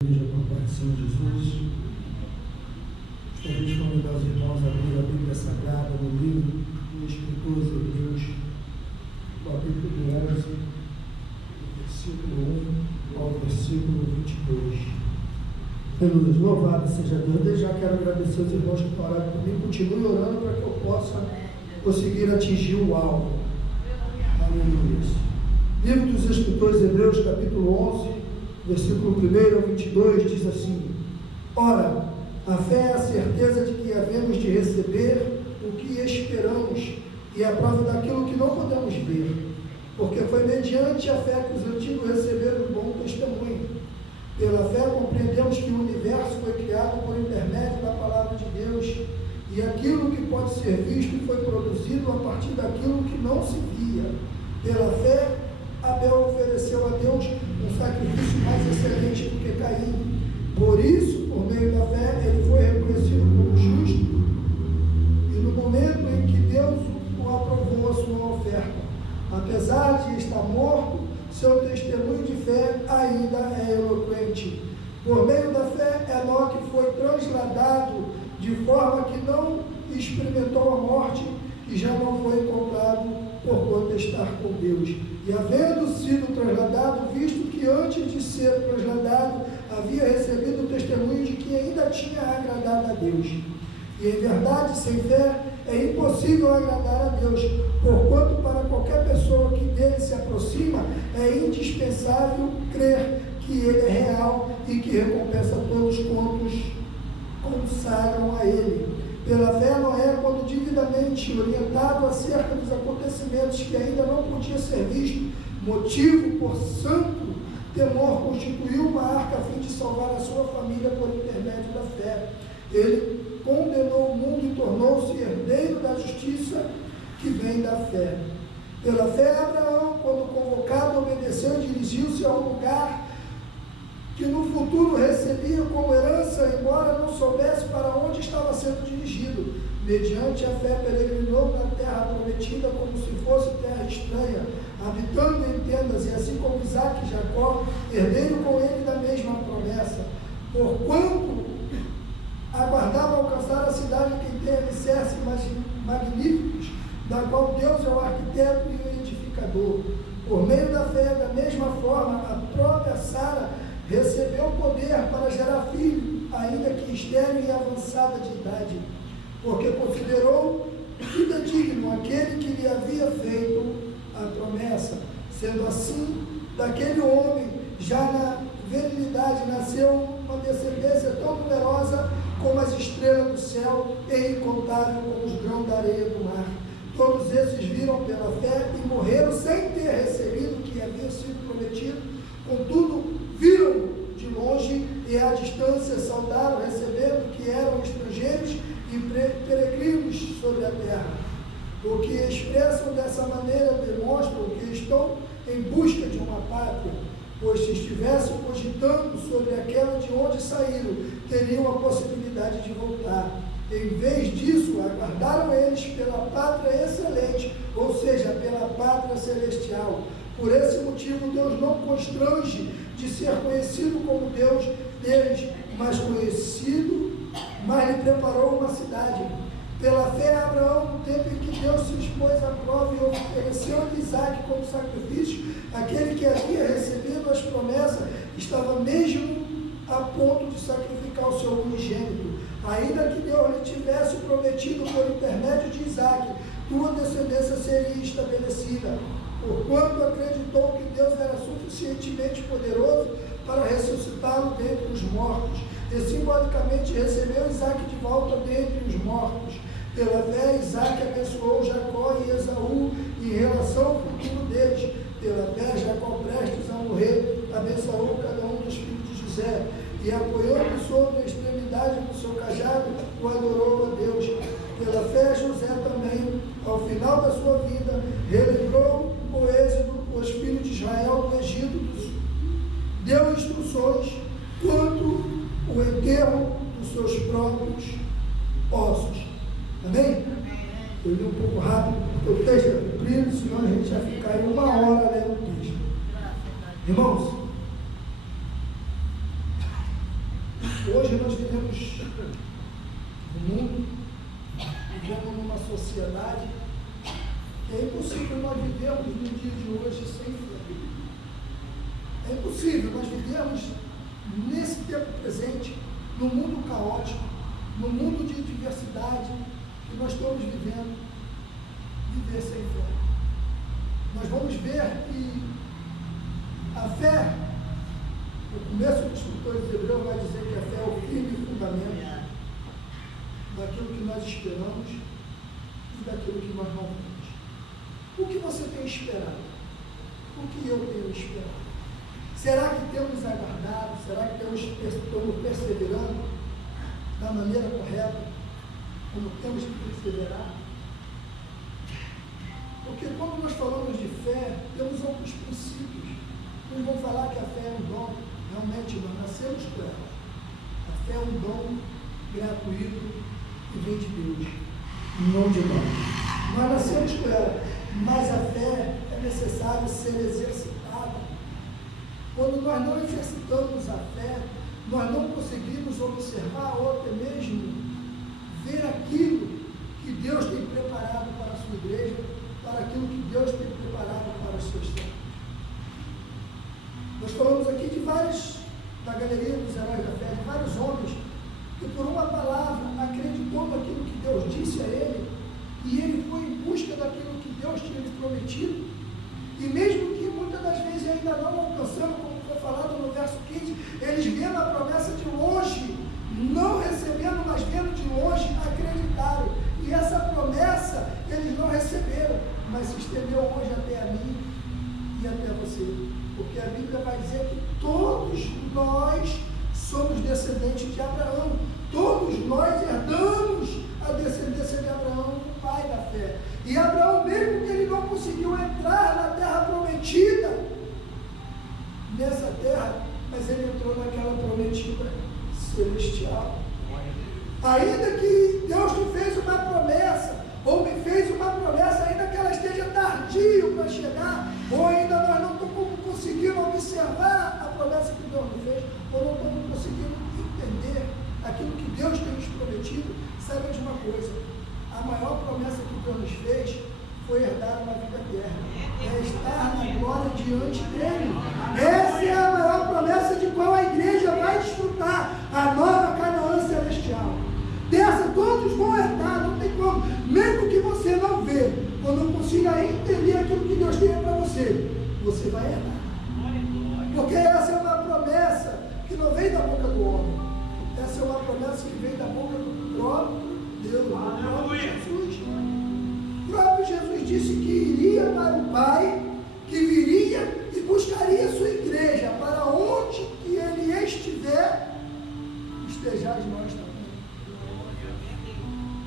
Igreja com a paz de Senhor Jesus. Gostaria de convidar os irmãos a abrir a Bíblia Sagrada no livro do escritor aos Hebreus, capítulo 11, versículo 1 ao versículo 22. Aleluia. Louvado seja Deus. Desde já quero agradecer os irmãos que estão orando comigo. Continue orando para que eu possa conseguir atingir o alvo. Aleluia. Livro dos Escritores Hebreus, capítulo 11, versículo 1 ao 22, diz assim: Ora, a fé é a certeza de que havemos de receber o que esperamos, e a prova daquilo que não podemos ver, porque foi mediante a fé que os antigos receberam o bom testemunho. Pela fé compreendemos que o universo foi criado por intermédio da palavra de Deus, e aquilo que pode ser visto foi produzido a partir daquilo que não se via. Pela fé, Abel ofereceu a Deus um sacrifício mais excelente do que Caim. Por isso, por meio da fé, ele foi reconhecido como justo, e no momento em que Deus o aprovou a sua oferta, apesar de estar morto, seu testemunho de fé ainda é eloquente. Por meio da fé, Enoque foi transladado de forma que não experimentou a morte e já não foi encontrado por estar com Deus. E havendo sido trasladado, visto que antes de ser trasladado, havia recebido o testemunho de que ainda tinha agradado a Deus. E em verdade, sem fé, é impossível agradar a Deus, porquanto para qualquer pessoa que dele se aproxima, é indispensável crer que ele é real e que recompensa todos quantos consagram a ele. Pela fé, Noé, quando devidamente orientado acerca dos acontecimentos que ainda não podia ser visto, motivo por santo temor, constituiu uma arca a fim de salvar a sua família por intermédio da fé. Ele condenou o mundo e tornou-se herdeiro da justiça que vem da fé. Pela fé, Abraão, quando convocado, obedeceu e dirigiu-se ao lugar que no futuro recebia como herança, embora não soubesse para onde estava sendo dirigido. Mediante a fé, peregrinou na terra prometida como se fosse terra estranha, habitando em tendas, e assim como Isaque e Jacó, herdeiro com ele da mesma promessa. Porquanto aguardava alcançar a cidade que tem alicerces magníficos, da qual Deus é o arquiteto e o edificador. Por meio da fé, da mesma forma, a própria Sara recebeu poder para gerar filho, ainda que estéril e avançada de idade, porque considerou fidedigno aquele que lhe havia feito a promessa. Sendo assim, daquele homem, já na virilidade, nasceu uma descendência tão numerosa como as estrelas do céu e incontável como os grãos da areia do mar. Todos esses viram pela fé e morreram sem ter recebido o que havia sido prometido, contudo, viram de longe e à distância saudaram, recebendo que eram estrangeiros e peregrinos sobre a terra. O que expressam dessa maneira demonstram que estão em busca de uma pátria, pois se estivessem cogitando sobre aquela de onde saíram, teriam a possibilidade de voltar. Em vez disso, aguardaram eles pela pátria excelente, ou seja, pela pátria celestial. Por esse motivo, Deus não constrange de ser conhecido como Deus deles, mas lhe preparou uma cidade. Pela fé, Abraão, no tempo em que Deus se expôs à prova e ofereceu-lhe Isaque como sacrifício, aquele que havia recebido as promessas, estava mesmo a ponto de sacrificar o seu unigênito, ainda que Deus lhe tivesse prometido por intermédio de Isaque, tua descendência seria estabelecida. Porquanto acreditou que Deus era suficientemente poderoso para ressuscitá-lo dentre os mortos, e simbolicamente recebeu Isaque de volta dentre os mortos. Pela fé, Isaque abençoou Jacó e Esaú em relação ao futuro deles. Pela fé, Jacó, prestes a morrer, abençoou cada um dos filhos de José, e apoiando sobre a extremidade do seu cajado, o adorou a Deus. Pela fé, José também, ao final da sua vida, relembrou o êxodo, os filhos de Israel do Egito, deu instruções quanto o enterro dos seus próprios ossos. Amém? Eu li um pouco rápido, porque o texto é comprido, senão a gente já ficaria 1 hora lendo o texto. Irmãos, do mundo, vivemos numa sociedade que é impossível nós vivermos no dia de hoje sem fé. É impossível nós vivermos nesse tempo presente, no mundo caótico, no mundo de diversidade que nós estamos vivendo, viver sem fé. Nós vamos ver que a fé, o começo dos escritores hebreus vai dizer que a fé é o firme fundamento daquilo que nós esperamos e daquilo que nós não vemos. O que você tem esperado? O que eu tenho esperado? Será que temos aguardado? Será que estamos perseverando da maneira correta, como temos que perseverar? Porque quando nós falamos de fé, temos alguns princípios. Nós vamos falar que a fé é um dom. Realmente, nós nascemos com ela. A fé é um dom gratuito que vem de Deus, não de nós. Nós nascemos com ela, mas a fé é necessário ser exercitada. Quando nós não exercitamos a fé, nós não conseguimos observar ou até mesmo ver aquilo que Deus tem preparado para a sua igreja, para aquilo que Deus tem preparado para os seus servos. Nós falamos aqui de vários, da galeria dos heróis da fé, de vários homens que por uma palavra acreditou naquilo que Deus disse a ele, e ele foi em busca daquilo que Deus tinha lhe prometido, e mesmo que muitas das vezes ainda não alcançando, como foi falado no verso 15, eles vendo a promessa de longe, não recebendo, mas vendo de longe, acreditaram, e essa promessa eles não receberam, mas se estendeu hoje até a mim e até você, porque a Bíblia vai dizer que todos nós somos descendentes de Abraão, todos nós herdamos a descendência de Abraão, o pai da fé. E Abraão, mesmo que ele não conseguiu entrar na terra prometida, nessa terra, mas ele entrou naquela prometida celestial. Ainda que Deus me fez uma promessa, ou me fez uma promessa, ainda que ela esteja tardio para chegar, ou ainda nós não estamos conseguindo observar a promessa que Deus me fez, ou não estamos conseguindo entender aquilo que Deus tem nos prometido, saiba de uma coisa: a maior promessa que Deus nos fez foi herdar uma vida eterna, é estar na glória diante dele. Essa é a maior promessa de qual a igreja vai desfrutar, a nova Canaã celestial. Dessa todos vão herdar, não tem como, mesmo que você não vê, ou não consiga entender aquilo que Deus tem para você, você vai herdar. Porque essa é uma promessa que não vem da boca do homem, essa é uma promessa que vem da boca do próprio Deus, do próprio Jesus. O próprio Jesus disse que iria para o Pai, que viria e buscaria a sua igreja, para onde que ele estiver, estejais nós também.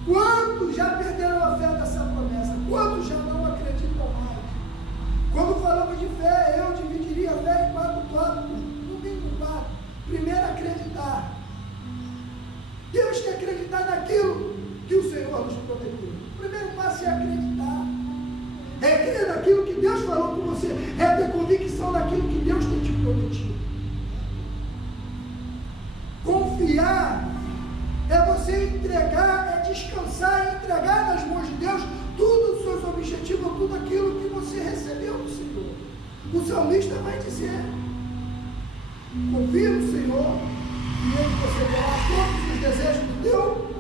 Quantos já perderam a fé dessa promessa? Quantos já não acreditam mais? Quando falamos de fé, eu dividiria a fé em 4 tópicos, no mínimo 4. Primeiro, acreditar. Temos que acreditar naquilo que o Senhor nos prometeu. O primeiro passo é acreditar. É crer naquilo que Deus falou com você. É ter convicção naquilo que Deus tem te prometido. Confiar é você entregar, é descansar e entregar nas mãos de Deus tudo os seus objetivos, tudo aquilo que você recebeu do Senhor. O salmista vai dizer: confia no Senhor e Ele concederá todos os desejos do teu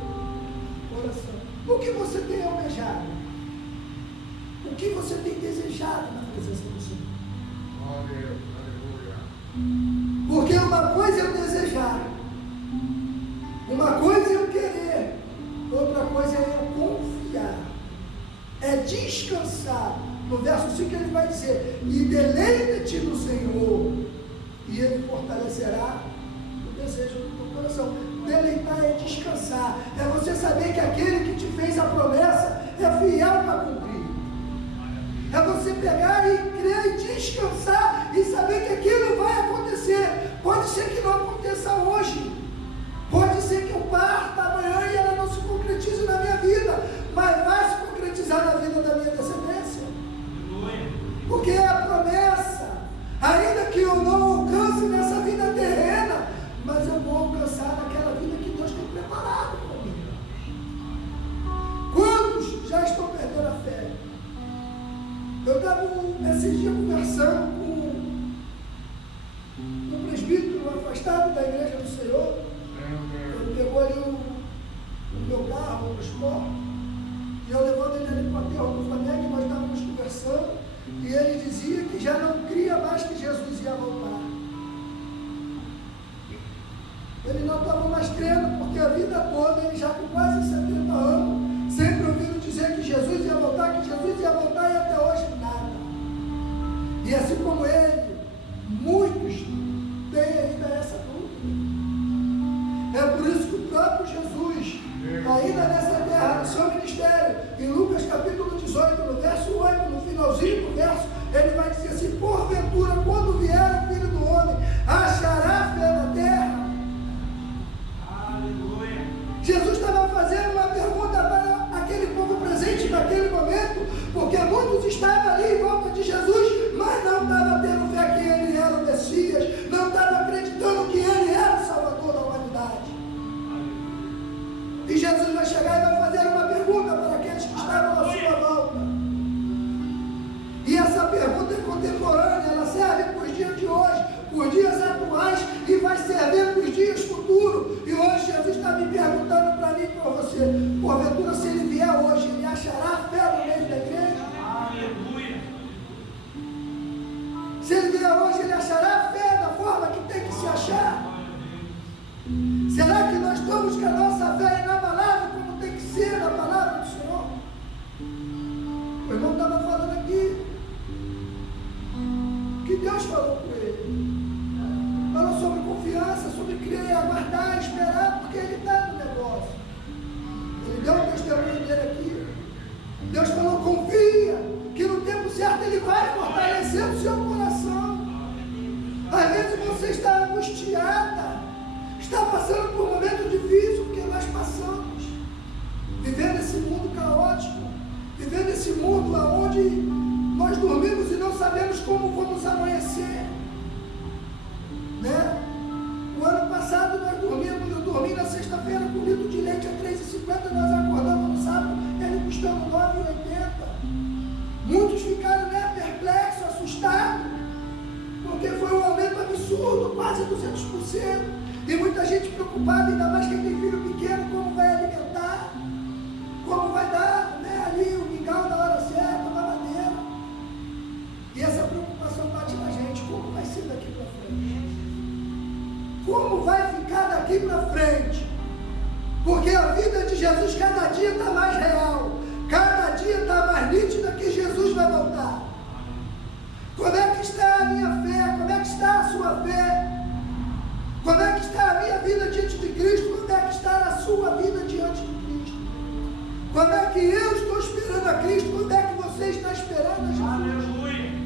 coração. O que você tem almejado? O que você tem desejado na presença do Senhor? Porque uma coisa é eu desejar, uma coisa é eu querer, outra coisa é eu confiar, é descansar. No verso 5 ele vai dizer: e deleita-te no Senhor, e Ele fortalecerá o desejo do teu coração. Deleitar é descansar, é você saber que aquele que te fez a promessa é fiel para cumprir. É você pegar e crer e descansar e saber que aquilo vai acontecer. Pode ser que não aconteça hoje, pode ser que eu parta amanhã e ela não se concretize na minha vida, mas vai se concretizar na vida da minha descendência. Porque é a promessa, ainda que eu não alcance nessa vida terrena, mas eu vou alcançar naquela vida que Deus tem preparado. esses dias conversando com um presbítero afastado da igreja do Senhor. Ele pegou ali o meu carro, o Sport, e eu levando ele ali para o aterro do Flamengo, e nós estávamos conversando, e ele dizia que já não cria mais que Jesus ia voltar. Ele não estava mais crendo, porque a vida toda, ele já com quase 70 anos, sempre ouvindo dizer que Jesus ia voltar, e até hoje nada. E assim como ele, muitos têm ainda essa dúvida. É por isso que o próprio Jesus, ainda nessa terra, no seu ministério, em Lucas capítulo 18, no verso 8, no finalzinho do verso, ele vai dizer assim: porventura, quando vier o Filho do Homem, achará fé na terra? Aleluia. Jesus estava fazendo uma pergunta para aquele povo presente naquele momento, porque muitos estavam ali em volta de Jesus, mas não estavam tendo fé que ele era o Messias, não estavam acreditando que ele era o Salvador da humanidade. E Jesus vai chegar e vai fazer uma pergunta para aqueles que estavam à sua volta. E essa pergunta é contemporânea, ela serve para os dias de hoje, para os dias atuais, e vai servir para os dias futuros. E hoje Jesus está me perguntando para mim e para você: porventura, se ele vier hoje, ele achará fé no meio da igreja? Aleluia! Se ele vier hoje, ele achará fé da forma que tem que se achar? Será que nós estamos com a nossa fé inabalável como tem que ser na palavra do Senhor? O irmão estava falando aqui que Deus falou com ele. Falou sobre confiança, sobre crer, aguardar, esperar, porque ele está no negócio. Ele deu um testemunho dele aqui. Deus falou: confia, que no tempo certo ele vai fortalecer o seu coração. Às vezes você está angustiada, está passando por um momento difícil, porque nós passamos, vivendo esse mundo caótico, vivendo esse mundo onde nós dormimos e não sabemos como vamos amanhecer, né? O ano passado eu dormi na sexta-feira com litro de leite a R$3,50, nós acordamos no sábado, ele custando R$9,80. Muitos ficaram, né, perplexos, assustados, porque foi um aumento absurdo, quase 200%. E muita gente preocupada, ainda mais quem tem filho pequeno, como vai alimentar, como vai dar, né, ali o mingau na hora certa, na madeira. E essa preocupação bate na gente: como vai ser daqui para frente? Como vai ficar daqui para frente? Porque a vida de Jesus cada dia está mais real, cada dia está mais nítida que Jesus vai voltar. Como é que está a minha fé? Como é que está a sua fé? Como é que está a minha vida diante de Cristo? Como é que está a sua vida diante de Cristo? Como é que eu estou esperando a Cristo? Como é que você está esperando a Jesus? Aleluia!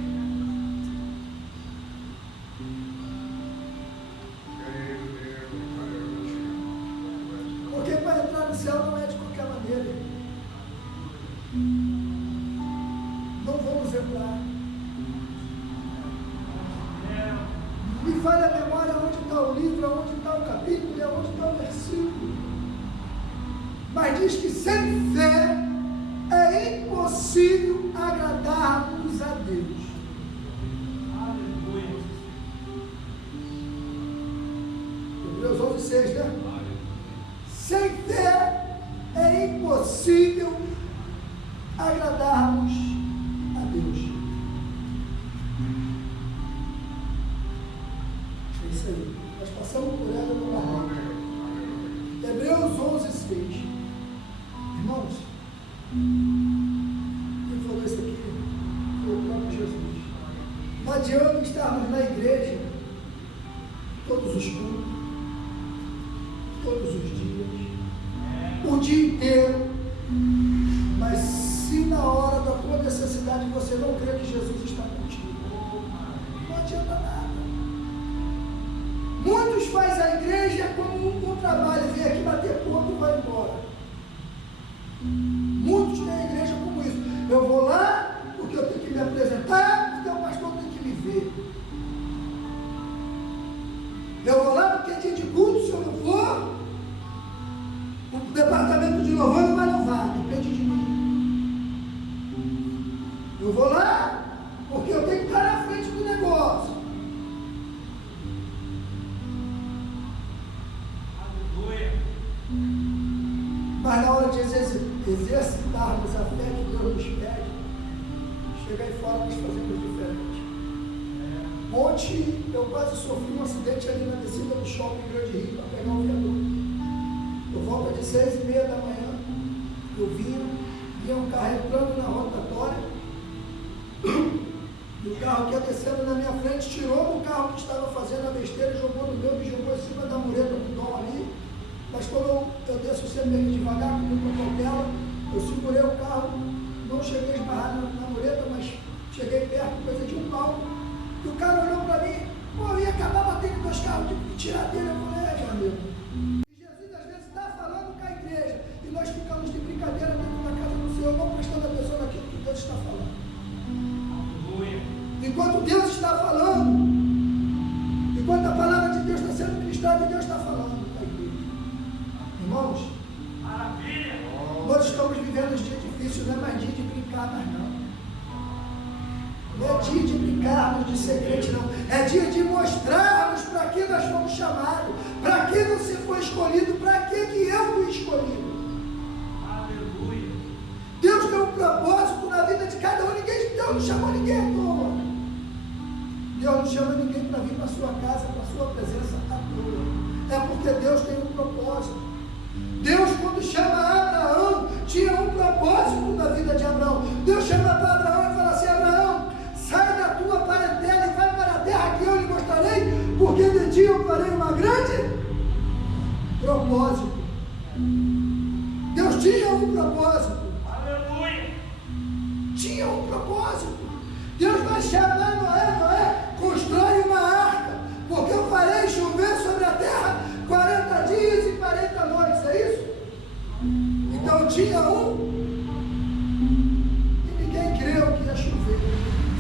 Porque para entrar no céu não é de qualquer maneira. Não vamos entrar. Me falha a memória onde está o livro, onde está o capítulo e onde está o versículo. Mas diz que sem fé é impossível agradarmos a Deus. Aleluia. Hebreus 11:6, né? Sem fé é impossível agradarmos a Deus. É isso aí. Nós passamos por ela no barranco. Hebreus 11:6. Irmãos, quem falou isso aqui foi o próprio Jesus. Não adianta estarmos na igreja todos os cultos, todos os dias, o dia inteiro, mas se na hora da tua necessidade você não crê que Jesus está contigo, não adianta nada. Muitos fazem a igreja como um trabalho, vem aqui bater ponto e vai embora. Muitos têm a igreja como isso: eu vou lá porque eu tenho que me apresentar, porque o pastor tem que me ver. Eu vou lá porque é dia de culto, se eu não for, o departamento de louvor não vai louvar, depende de mim. Eu vou lá porque Cheguei fora, nós fazemos diferente. Ontem eu quase sofri um acidente ali na descida do shopping Grande Rio para pegar o viaduto. Por volta de 6h30 da manhã, eu vinha um carro entrando na rotatória, e o carro que ia descendo na minha frente tirou do carro que estava fazendo a besteira e jogou no meu, me jogou em cima da mureta do dom ali. Mas quando eu desço sempre meio devagar, com muita cautela, eu segurei o carro, não cheguei a esbarrar na mureta, mas cheguei perto, coisa de um pau. E o cara olhou para mim, pô, eu ia acabar batendo 2 carros, tive que tirar dele. Eu falei, meu amigo. E Jesus às vezes está falando com a igreja, e nós ficamos de brincadeira dentro da casa do Senhor, não prestando atenção naquilo que Deus está falando. Enquanto Deus está falando, enquanto a palavra de Deus está sendo ministrada, e Deus está falando com a igreja. Irmãos, nós estamos vivendo um dia difícil, não é mais dia de brincar, mas não. Não é dia de brincarmos, de ser crente, não. É dia de mostrarmos para que nós fomos chamados, para que você foi escolhido, para que eu fui escolhido. Aleluia. Deus tem um propósito na vida de cada um. Deus não chamou ninguém à toa. Deus não chama ninguém para vir para a sua casa, para a sua presença à toa. É porque Deus tem um propósito. Deus, quando chama Abraão, tinha um propósito na vida de Abraão. Deus chama para Abraão e fala assim: Abraão, sai da tua parentela e vai para a terra que eu lhe mostrarei, porque de ti eu farei uma grande propósito. Deus tinha um propósito. Aleluia. Tinha um propósito. Deus vai chamar Noé, constrói uma arca, porque eu farei chover sobre a terra 40 dias e 40 noites, é isso? Então tinha um, e ninguém creu que ia chover.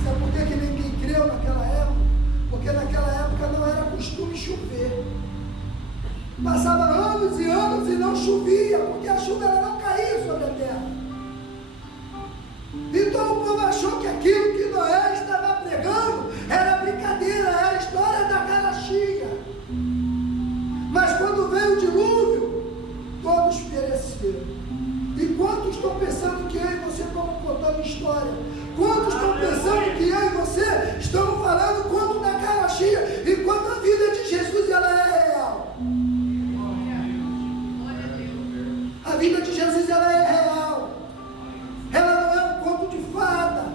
Sabe por que ninguém creu naquela época? Porque naquela época não era costume chover. Passava anos e anos e não chovia, porque a chuva ela não caía sobre a terra. Então o povo achou que aquilo que Noé estava pregando era brincadeira, era história da carachia. Mas quando veio o dilúvio, todos pereceram. E quantos estão pensando que eu e você estamos contando história? Quantos estão pensando que eu e você estamos falando conto da carachia, enquanto a vida de Jesus ela é real? A vida de Jesus ela é real. Ela não é um conto de fada.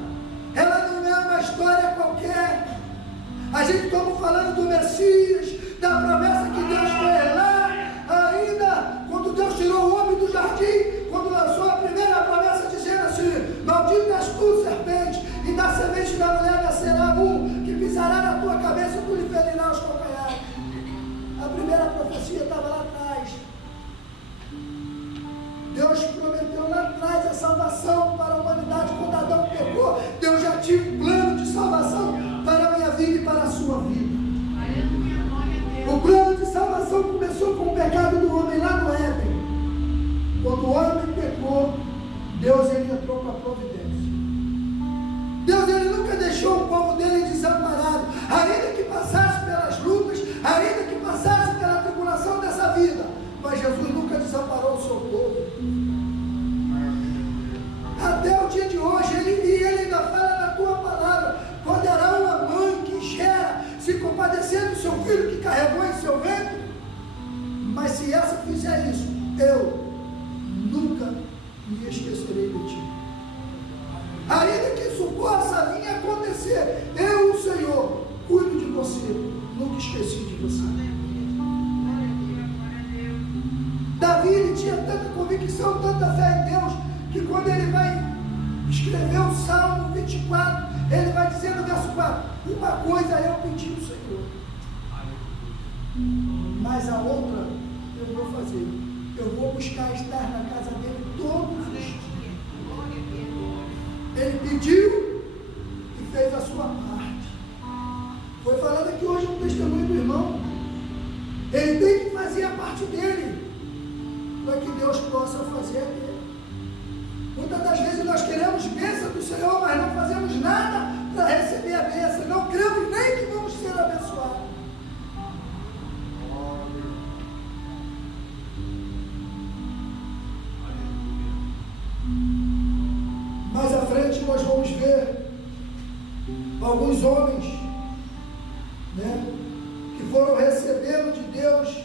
Ela não é uma história qualquer. A gente estamos falando do Messias, da promessa que Deus fez lá, ainda quando Deus tirou o homem do jardim, quando lançou a primeira promessa dizendo assim: maldito és tu, serpente, e da semente da mulher nascerá um que pisará na tua cabeça e tu lhe ferirá os calcanhares. A primeira profecia estava lá atrás. Deus prometeu lá atrás a salvação para a humanidade. Quando Adão pecou, Deus já tinha um plano de salvação para a minha vida e para a sua vida. O plano de salvação começou com o pecado do homem lá no Éden. Quando o homem pecou, Deus ele entrou com a providência. Deus ele nunca deixou o povo dele desamparado, ainda que passasse pelas lutas, ainda que passasse pela tribulação dessa vida. Mas Jesus nunca desamparou o seu povo. Até o dia de hoje, ele ainda fala na tua palavra: poderá uma mãe que gera se compadecer do seu filho que carregou em seu ventre? Mas se essa fizer isso, eu nunca me esquecerei de ti. Ainda que isso possa vir a acontecer, eu, o Senhor, cuido de você, nunca esqueci de você. Davi ele tinha tanta convicção, tanta fé em Deus, que quando ele vai escrever o Salmo 24, ele vai dizer no verso 4: uma coisa eu pedi ao Senhor, mas a outra eu vou fazer. Eu vou buscar estar na casa dele todos os dias. Ele pediu e fez a sua parte. Foi falado aqui hoje no testemunho do irmão. Ele tem que fazer a parte dele, para que Deus possa fazer a dele. Muitas das vezes nós queremos bênção do Senhor, mas não fazemos nada para receber a bênção. Não cremos nem que vamos ser abençoados. Mais à frente nós vamos ver alguns homens, né, que foram recebendo de Deus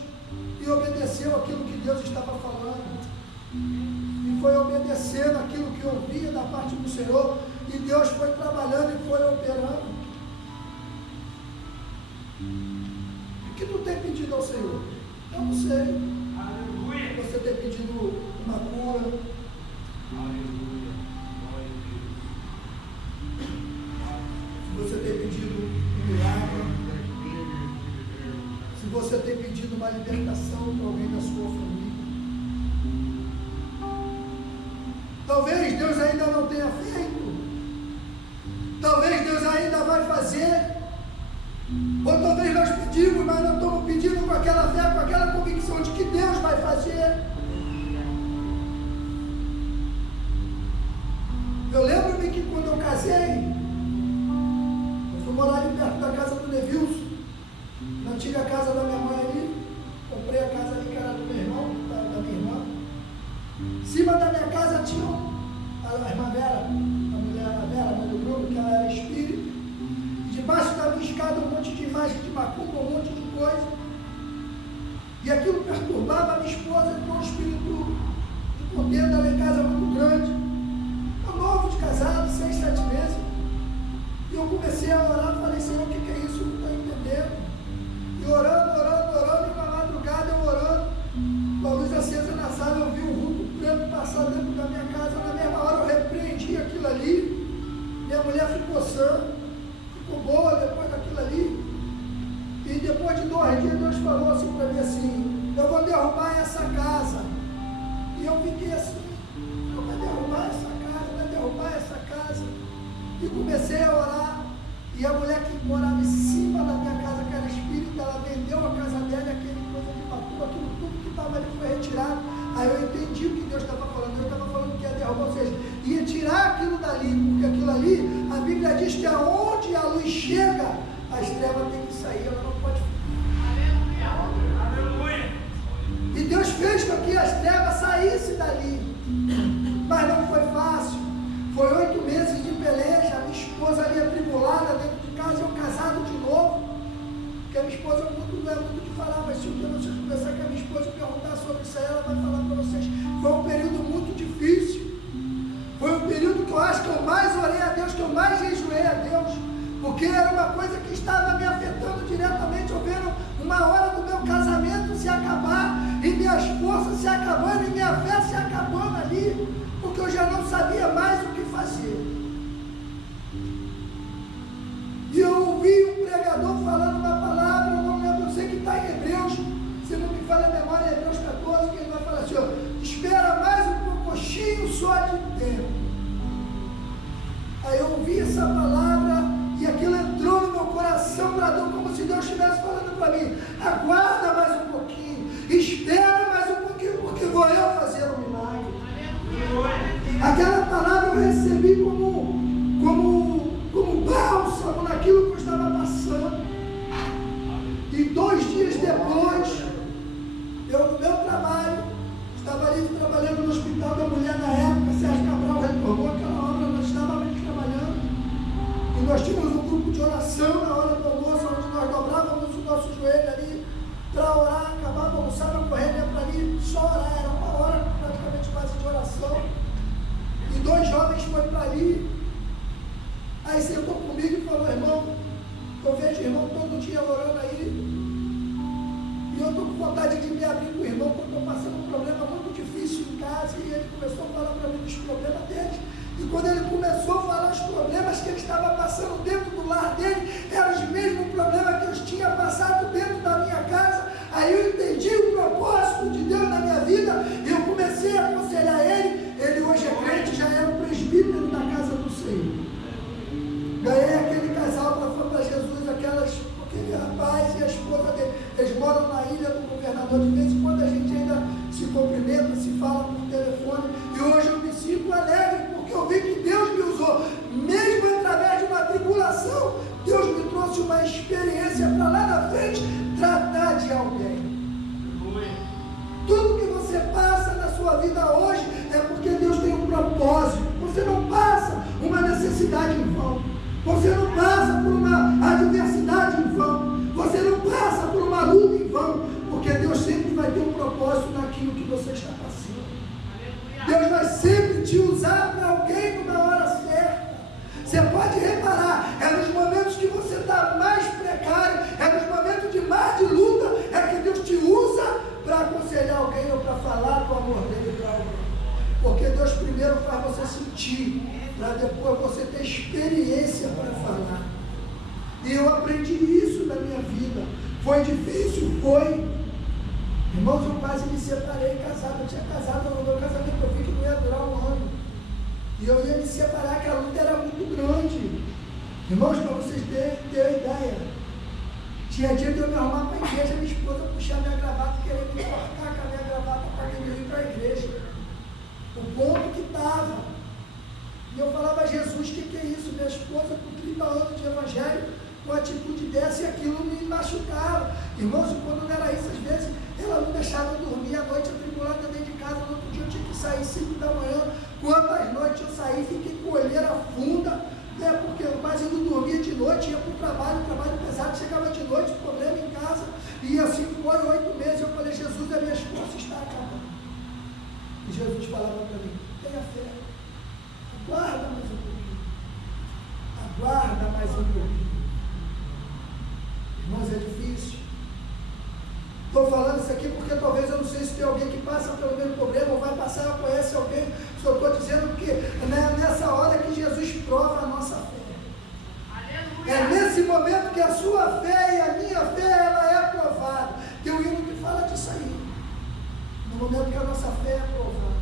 e obedeceu aquilo que Deus estava falando, e foi obedecendo aquilo que ouvia da parte do Senhor, e Deus foi trabalhando e foi operando. O que tu tem pedido ao Senhor? Eu não sei. Aleluia. Você tem pedido uma cura? Aleluia. Se você tem pedido um milagre? Se você tem pedido uma libertação para alguém da sua família? Talvez Deus ainda não tenha feito. Talvez Deus ainda vai fazer. Ou talvez nós pedimos, mas não estamos pedindo com aquela fé, com aquela convicção de que Deus vai fazer. Eu lembro-me que quando eu casei, eu fui morar ali perto da casa do Nevilson, na antiga casa da minha mãe ali. Comprei a casa ali que era do meu irmão, da minha irmã. Em cima da minha casa tinha a irmã Vera, a mulher Vera, a mãe do Bruno, que ela era espírita. Debaixo da minha escada um monte de imagem de macumba, um monte de coisa. E aquilo perturbava a minha esposa, entrou um espírito de contenda lá em casa muito grande. Eu novo de casado, 6, 7 meses. E eu comecei a orar, falei, Senhor, o que é isso? Eu não estou entendendo. E orando, e uma madrugada eu orando, com a luz acesa na sala, eu vi um vulto preto passar dentro da minha casa. Na mesma hora eu repreendi aquilo ali. Minha mulher ficou sã. Ficou boa depois daquilo ali. E depois de 2 dias Deus falou assim para mim assim, eu vou derrubar essa casa. E eu fiquei assim, eu vou derrubar essa casa, vai derrubar essa casa. E comecei a orar. E a mulher que morava em cima da minha casa, que era espírita, ela vendeu a casa dela, aquele coisa de macumba, aquilo tudo que estava ali foi retirado. Aí eu entendi o que Deus estava falando. Deus estava falando que ia derrubar, ou seja, ia tirar aquilo dali, porque aquilo ali, a Bíblia diz que aonde a luz chega, as trevas têm que sair, ela não pode ficar. Aleluia. E Deus fez com que as trevas saíssem dali, mas não foi fácil. Foi 8 meses de peleja, minha esposa ali atribulada dentro de casa, eu casado de novo, porque a minha esposa não é muito de falar, mas se um dia vocês conversar com a minha esposa e perguntar sobre isso aí, ela vai falar para vocês. Foi um período muito difícil, foi um período que eu acho que eu mais orei a Deus, que eu mais jejuei a Deus, porque era uma coisa que estava me afetando diretamente, eu vendo uma hora do meu casamento se acabar, e minhas forças se acabando, e minha fé se acabando ali, porque eu já não sabia mais o que fazer. E eu ouvi um pregador falando uma palavra, eu não lembro, eu sei que está em Hebreus, se não me falha a memória, Hebreus 14, que ele vai falar assim, ó, espera mais um pouquinho só de tempo. Aí eu ouvi essa palavra, e aquilo entrou no meu coração, bradou como se Deus estivesse falando para mim, aguarda mais um pouquinho, espera mais um pouquinho, porque vou eu fazer um milagre. Aquela palavra eu recebi como bálsamo naquilo que eu estava passando. E 2 dias depois, eu no meu trabalho, estava ali trabalhando no Hospital da Mulher na época, Sérgio Cabral retornou aquela obra, nós estávamos trabalhando, e nós tínhamos um grupo de oração na hora do almoço, onde nós dobrávamos o nosso joelho ali, para orar, acabava o almoço, correndo para ali, só orar, era 1 hora praticamente quase de oração. E 2 jovens foram para ali, aí sentou comigo e falou, irmão, eu vejo o irmão todo dia orando aí, e eu estou com vontade de me abrir com o irmão, porque eu estou passando um problema muito difícil em casa, e ele começou a falar para mim dos problemas dele, e quando ele começou a falar os problemas que ele estava passando dentro do lar dele, eram os mesmos problemas que eu tinha passado dentro da minha casa. Aí eu entendi o propósito de Deus na minha vida, e eu comecei a aconselhar ele hoje é crente, já era um presbítero da casa do Senhor. Ganhei aquele casal para Jesus, aquele rapaz e a esposa dele, eles moram na ilha do governador, de vez em quando a gente ainda se cumprimenta, se fala por telefone, e hoje eu me sinto alegre, porque eu vi que Deus me usou, mesmo através de uma tribulação, Deus me trouxe uma experiência para lá na frente, tratar de alguém. Tudo que você passa na sua vida hoje, é porque Deus tem um propósito, você não passa uma necessidade em vão. Você não passa por uma adversidade em vão. Você não passa por uma luta em vão. Porque Deus sempre vai ter um propósito naquilo que você está passando. Deus vai sempre te usar para alguém numa hora certa. Você pode reparar, é nos momentos que você está mais precário, é nos momentos de mais de luta, é que Deus te usa para aconselhar alguém ou para falar do amor dele para alguém. Porque Deus primeiro faz você sentir, para depois você ter experiência para falar. E eu aprendi isso na minha vida. Foi difícil? Foi. Irmãos, eu quase me separei casado. Eu tinha casado, no meu casamento eu vi que não ia durar um ano. E eu ia me separar, que a luta era muito grande. Irmãos, para vocês terem ideia, tinha dia de eu me arrumar para a igreja, minha esposa puxar minha gravata, querer me cortar com a minha gravata para que eu ia para a igreja. O ponto que estava. E eu falava, Jesus, o que é isso? Minha esposa com 30 anos de evangelho, com atitude dessa e aquilo me machucava. Irmãos, quando não era isso, às vezes, ela não deixava eu dormir à noite, atribulada dentro de casa, no outro dia eu tinha que sair 5 da manhã. Quantas noites eu saí, fiquei com olheira funda, né, porque eu quase não dormia de noite, ia para o trabalho pesado, chegava de noite, problema em casa, e assim foi 8 meses, eu falei, Jesus, a minha esposa está acabando. E Jesus falava para mim, tenha fé, aguarda mais um pouquinho, aguarda mais um pouquinho. Irmãos, é difícil. Estou falando isso aqui porque talvez eu não sei se tem alguém que passa pelo mesmo problema ou vai passar ou conhece alguém. Só estou dizendo que é nessa hora que Jesus prova a nossa fé. Aleluia. É nesse momento que a sua fé e a minha fé ela é aprovada. Tem um hino que fala disso aí. No momento que a nossa fé é aprovada.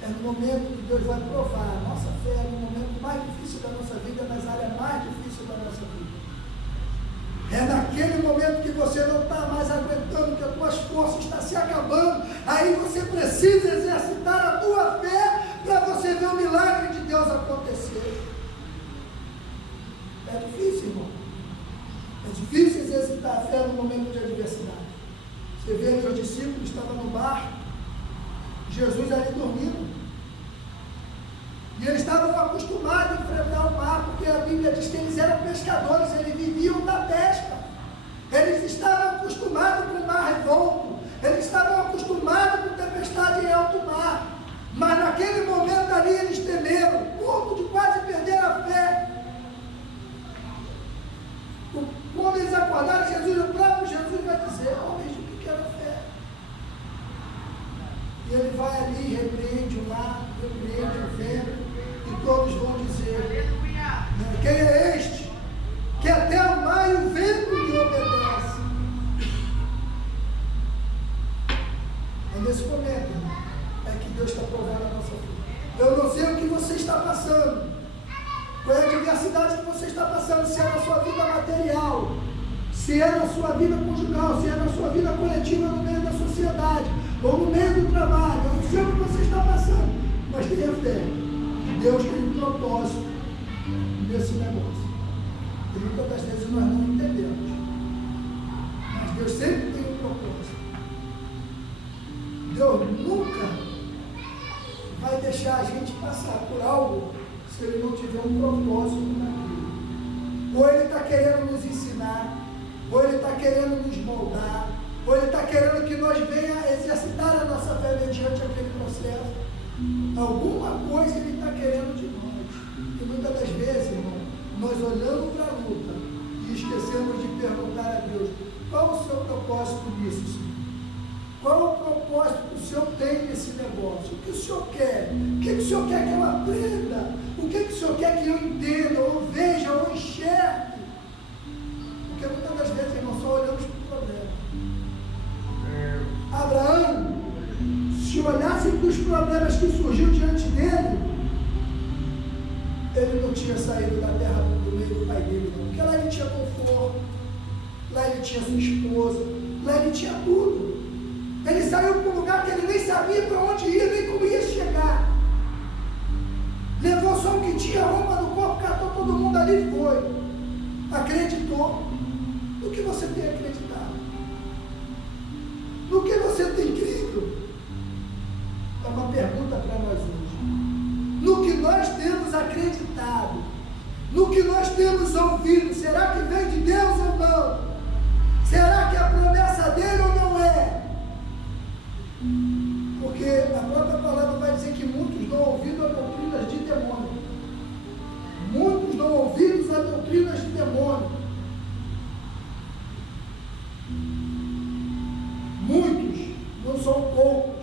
É no momento que Deus vai provar a nossa fé, é no momento mais difícil da nossa vida, nas áreas mais difíceis da nossa vida. É naquele momento que você não está mais aguentando, que as tuas forças estão se acabando, aí você precisa exercitar a tua fé para você ver o milagre de Deus acontecer. É difícil, irmão. É difícil exercitar a fé no momento de adversidade. Você vê que os discípulos estavam no barco, Jesus ali dormindo. E eles estavam acostumados a enfrentar o mar, porque a Bíblia diz que eles eram pescadores, eles viviam da pesca. Eles estavam acostumados com o mar revolto, eles estavam acostumados com tempestade em alto mar. Mas naquele momento ali eles temeram, ponto de quase perder a fé. Quando eles acordaram, Jesus, o próprio Jesus vai dizer, homens, o que era fé? E ele vai ali, repreende o mar, repreende o vento, e todos vão dizer, quem é este? Que até o mar e o vento lhe obedecem. É nesse momento é que Deus está provando a nossa vida. Eu não sei o que você está passando, qual é a adversidade que você está passando, se é na sua vida material, se é na sua vida conjugal, se é na sua vida coletiva no meio da sociedade, ou no meio do trabalho. Eu não sei o que você está passando, mas tenha fé. Deus tem um propósito nesse negócio. E muitas das vezes nós não entendemos. Mas Deus sempre tem um propósito. Deus nunca vai deixar a gente passar por algo se Ele não tiver um propósito naquilo. Ou Ele está querendo nos ensinar, ou Ele está querendo nos moldar, ou Ele está querendo que nós venha exercitar a nossa fé mediante aquele processo. Alguma coisa Ele está querendo de nós. E muitas das vezes, irmão, nós olhamos para a luta e esquecemos de perguntar a Deus, qual o seu propósito nisso, Senhor? Qual o propósito que o Senhor tem nesse negócio? O que o Senhor quer? O que o Senhor quer que eu aprenda? O que o Senhor quer que eu entenda, ou veja, ou enxergue? Porque muitas das vezes, irmão, só olhamos para o problema. Abraão, se olhasse para os problemas que surgiu diante dele, ele não tinha saído da terra do meio do pai dele, não. Porque lá ele tinha conforto, lá ele tinha sua esposa, lá ele tinha tudo. Ele saiu para um lugar que ele nem sabia para onde ia, nem como ia chegar. Levou só o que tinha, roupa no corpo, catou todo mundo ali e foi. Acreditou. No que você tem acreditado? No que você tem crido? É uma pergunta para nós hoje. No no que nós temos acreditado, no que nós temos ouvido. Será que vem de Deus ou não? Será que é a promessa dele ou não é? Porque a própria palavra vai dizer que muitos dão ouvido a doutrinas de demônio. Muitos dão ouvidos a doutrinas de demônio. Muitos, não são poucos.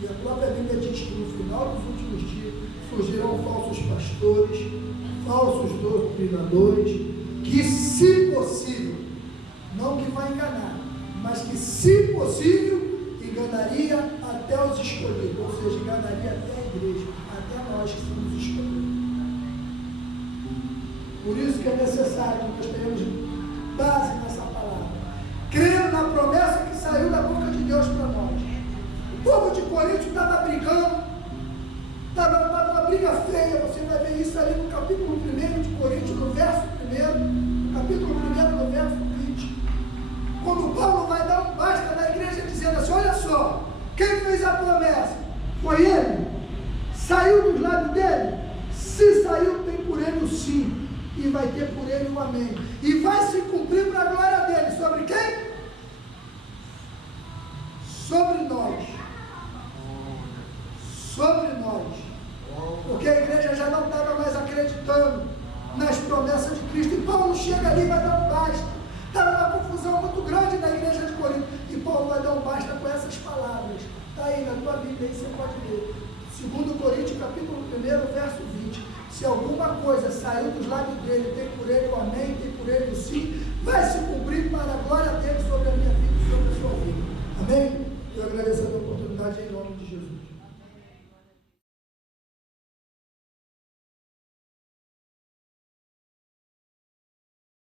E a própria Bíblia diz que no final dos últimos dias surgirão falsos pastores, falsos doutrinadores, que, se possível, não que vai enganar, mas que, se possível, enganaria até os escolhidos, ou seja, enganaria até a igreja, até nós que somos escolhidos. Por isso que é necessário que nós tenhamos base nessa palavra, crendo na promessa que saiu da boca de Deus para nós. O povo de Corinto estava brigando, estava uma briga feia. Você vai ver isso ali no capítulo 1 de Coríntios, no verso 1, capítulo 1, no verso 20. Quando Paulo vai dar um basta na igreja dizendo assim: olha só, quem fez a promessa? Foi ele? Saiu dos lábios dele? Se saiu, tem por ele o sim, e vai ter por ele o amém, e vai se cumprir para a glória dele. Sobre quem? Sobre nós. Sobre nós. Porque a igreja já não estava mais acreditando nas promessas de Cristo. E Paulo chega ali e vai dar um basta. Estava uma confusão muito grande na igreja de Corinto. E Paulo vai dar um basta com essas palavras. Está aí na tua Bíblia, aí você pode ler. 2 Coríntios, capítulo 1, verso 20. Se alguma coisa saiu dos lábios dele, tem por ele o amém, tem por ele o sim, vai se cumprir para a glória dele sobre a minha vida e sobre a sua vida. Amém? Eu agradeço a oportunidade em nome de Jesus.